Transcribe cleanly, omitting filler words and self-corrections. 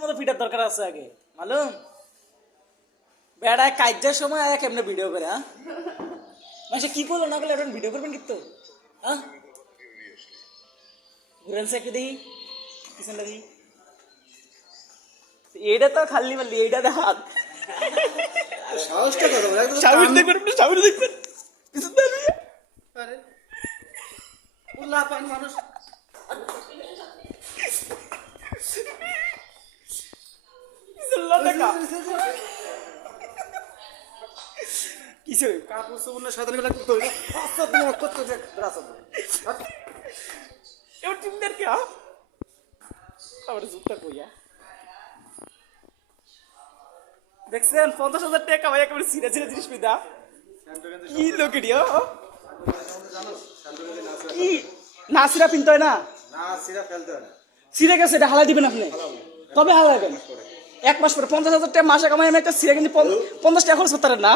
মতো ফিটার দরকার আছে আগে মালুম বেড়ায় কাজের সময় আয়া কেমনে ভিডিও করে হ্যাঁ মানে কি করলো না করলে এখন ভিডিও করবেন কিন্তু হ্যাঁ ঘুরেন সে একটু দেখি পিছন দেখি এইটা তো খালি মারলি এইটা দেখ হাত সাহসটা কত সামনে দেখবেন একটু সামনে দেখবেন পিছন দেখবেন আরে উল্লা পান মানুষ কিসে কাপড় সুবর্ণ সাধারণ গুলা করতে হইলো আচ্ছা তোমার করতে যে রাসা এবার টিমদের কি আবার জুতা কইয়া দেখছেন 50,000 টাকা ভাই একেবারে সিরা সিরা জিনিস পিদা কি লোক এডিও কি না সিরা পিনতে হয় না না সিরা ফেলতে হয় না সিরে গেছে এটা হালাই দিবেন আপনি কবে হালাইবেন 1 মাস পরে 50,000 টাকা মাসে কামাই আমি একটা সিরা কিন্তু 50 টাকা খরচ করতে পারেন না